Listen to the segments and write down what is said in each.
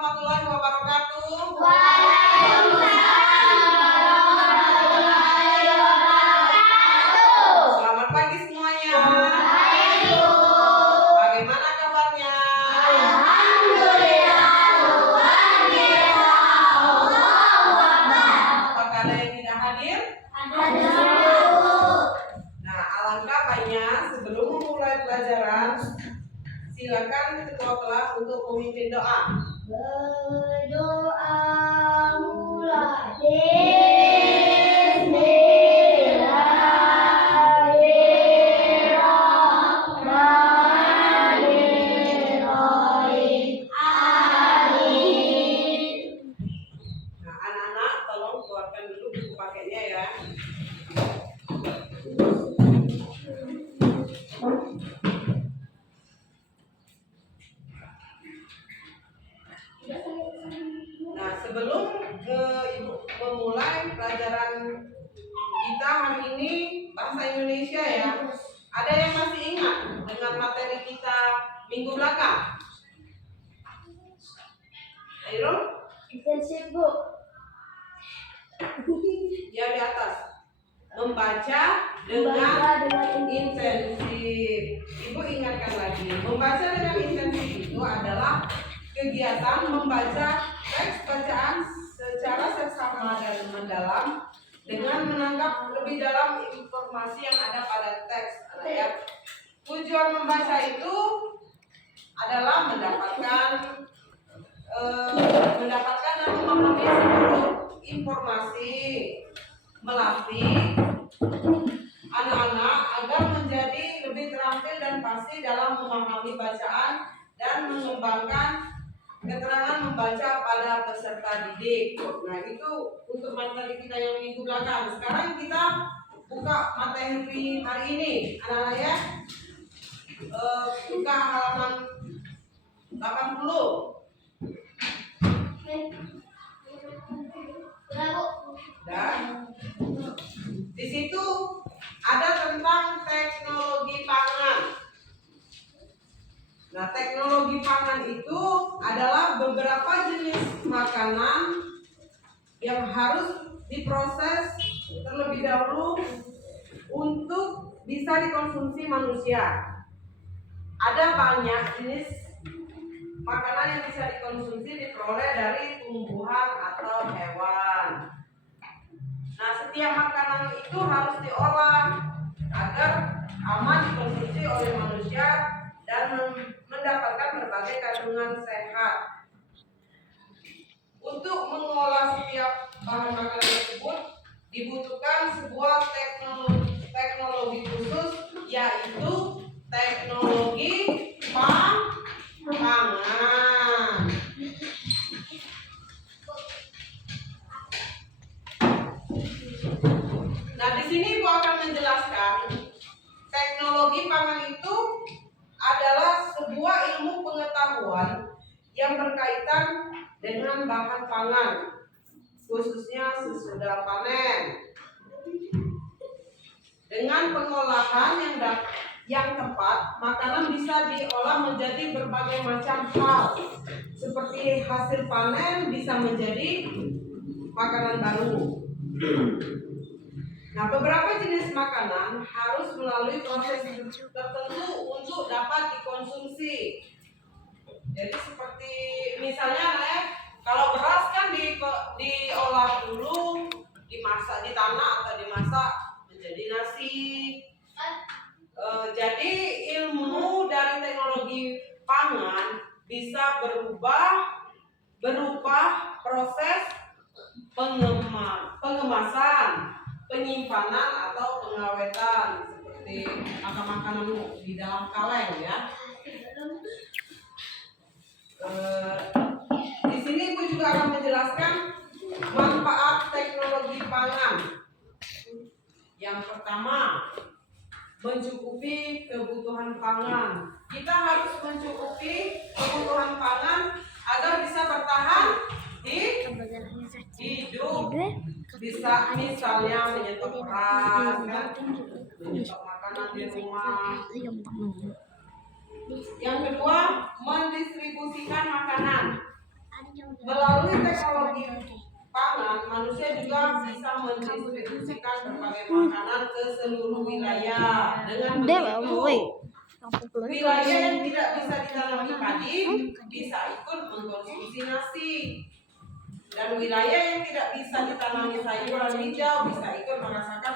warahmatullahi wabarakatuh. Waalaikumsalam warahmatullahi wabarakatuh. Selamat pagi semuanya. Baik. Bagaimana kabarnya? Alhamdulillah luar biasa. Allahu Akbar. Apakah ada yang tidak hadir? Ada. Nah, alangkah baiknya sebelum memulai pelajaran, silakan ketua kelas untuk memimpin doa. Berdoa mulai. Bismillahirrahmanirrahim. Amin. Nah, anak-anak tolong keluarkan dulu buku paketnya ya. Nah, sebelum Ibu memulai pelajaran kita hari ini bahasa Indonesia ya, ada yang masih ingat dengan materi kita minggu belakang? Ayo, Intensif, Bu. ya di atas. Membaca dengan intensif. Ibu ingatkan lagi, membaca dengan intensif itu adalah kegiatan membaca teks bacaan secara seksama dan mendalam dengan menangkap lebih dalam informasi yang ada pada teks. Ya. Tujuan membaca itu adalah mendapatkan dan memahami seluruh informasi, melatih anak-anak agar menjadi lebih terampil dan pasti dalam memahami bacaan dan mengembangkan keterangan membaca pada peserta didik. Nah, itu untuk materi kita yang minggu belakang. Sekarang kita buka materi hari ini, anak-anak ya. Buka halaman 80. Dan di situ ada tentang teknologi pangan. Nah, teknologi pangan itu adalah beberapa jenis makanan yang harus diproses terlebih dahulu untuk bisa dikonsumsi manusia. Ada banyak jenis makanan yang bisa dikonsumsi diperoleh dari tumbuhan atau hewan. Nah, setiap makanan itu harus diolah agar aman dikonsumsi oleh manusia dan mendapatkan berbagai kandungan sehat. Untuk mengolah setiap bahan makanan tersebut dibutuhkan sebuah teknologi khusus, yaitu teknologi pangan. Nah, di sini Ibu akan menjelaskan teknologi pangan itu adalah sebuah ilmu pengetahuan yang berkaitan dengan bahan pangan, khususnya sesudah panen. Dengan pengolahan yang tepat, makanan bisa diolah menjadi berbagai macam hal. Seperti hasil panen bisa menjadi makanan baru. Nah, beberapa jenis makanan harus melalui proses tertentu untuk dapat dikonsumsi. Jadi seperti misalnya kalau beras kan diolah dulu, dimasak di tanah atau dimasak menjadi nasi. Jadi ilmu dari teknologi pangan bisa berubah berupa proses pengemasan, penyimpanan atau pengawetan, seperti makanan di dalam kaleng ya. Di sini Ibu juga akan menjelaskan manfaat teknologi pangan. Yang pertama, mencukupi kebutuhan pangan. Kita harus mencukupi kebutuhan pangan agar bisa bertahan hidup. Bisa misalnya menyetok beras, menyetok makanan di rumah. Yang kedua, mendistribusikan makanan. Melalui teknologi pangan, manusia juga bisa mendistribusikan berbagai makanan ke seluruh wilayah. Dengan begitu, wilayah yang tidak bisa ditanami padi bisa ikut mengkonsumsi nasi. Dan wilayah yang tidak bisa ditanami sayuran hijau bisa ikut merasakan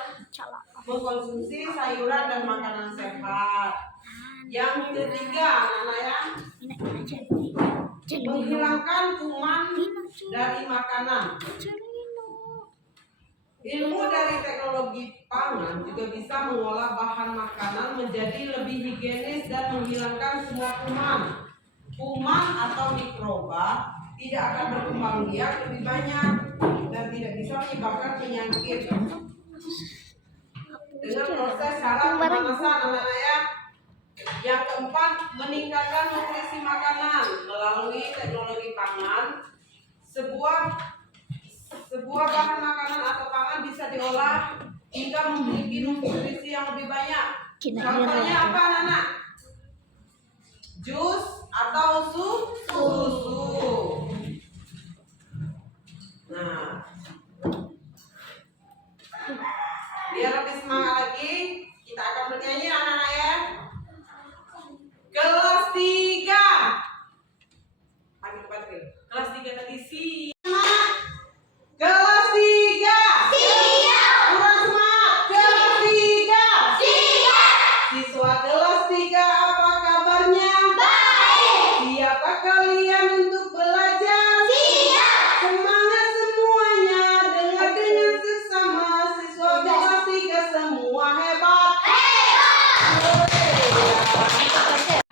mengkonsumsi sayuran dan makanan sehat. Yang ketiga, anak-anak ya, menghilangkan kuman dari makanan. Ilmu dari teknologi pangan juga bisa mengolah bahan makanan menjadi lebih higienis dan menghilangkan semua kuman. Kuman atau mikroba tidak akan berkembang biak lebih banyak dan tidak bisa menyebabkan penyakit. Dengan proses cara pemanasan, anak-anak ya. Yang keempat, meningkatkan nutrisi makanan melalui teknologi pangan. Sebuah bahan makanan atau pangan bisa diolah hingga memiliki nutrisi yang lebih banyak. Contohnya apa, anak-anak? Jus atau susu. Nah, biar lebih semangat lagi, kita akan bernyanyi, anak-anak ya. Kelas 3. Kelas 3 tadi si. Kelas 3. Siap. Kurang semangat. Kelas 3. Siap. Siswa kelas 3, apa kabarnya? Baik. Siapkah kalian untuk belajar? Siap. Semangat semuanya, dengar dengan sesama. Siswa kelas 3 semua hebat.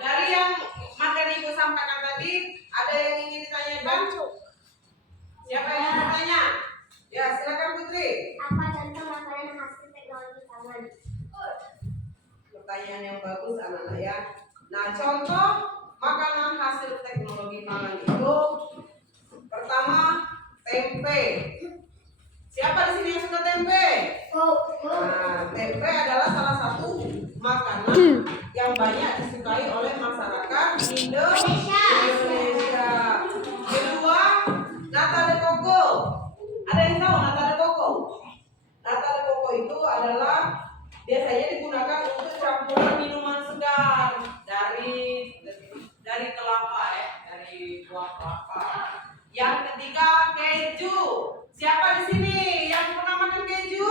Dari yang materi Ibu sampaikan tadi, ada yang ingin ditanyakan? Siapa yang ingin bertanya? Ya, silakan Putri. Apa contoh makanan hasil teknologi pangan? Pertanyaan yang bagus, anak-anak ya. Nah, contoh makanan hasil teknologi pangan itu pertama, tempe. Siapa di sini yang suka tempe? Nah, tempe adalah salah satu makanan yang banyak disukai oleh masyarakat Indonesia. Kedua, nata de coco. Ada yang tahu nata de coco? Nata de coco itu adalah biasanya digunakan untuk campuran minuman segar dari kelapa ya, dari buah kelapa. Yang ketiga, keju. Siapa di sini yang pernah makan keju?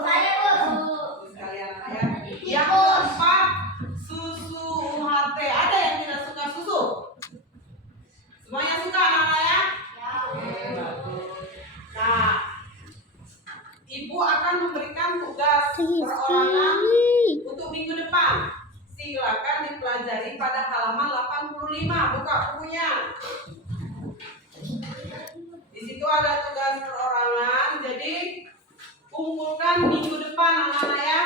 Saya, Bu. Sekalian ya. Yang keempat, susu UHT. Ada yang tidak suka susu? Semuanya suka, anak-anak ya? Bagus. Nah, Ibu akan memberikan tugas perorangan untuk minggu depan. Silakan dipelajari pada halaman 85. Buka bukunya. Di situ ada tugas perorangan. Jadi kumpulkan minggu depan, anak-anak ya.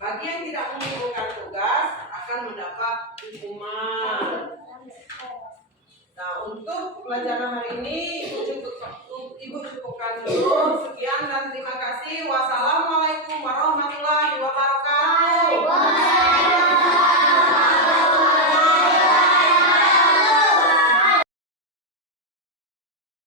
Bagi yang tidak mengumpulkan tugas akan mendapat hukuman. Nah, untuk pelajaran hari ini Ibu cukupkan dulu. Sekian dan terima kasih. Wassalamualaikum.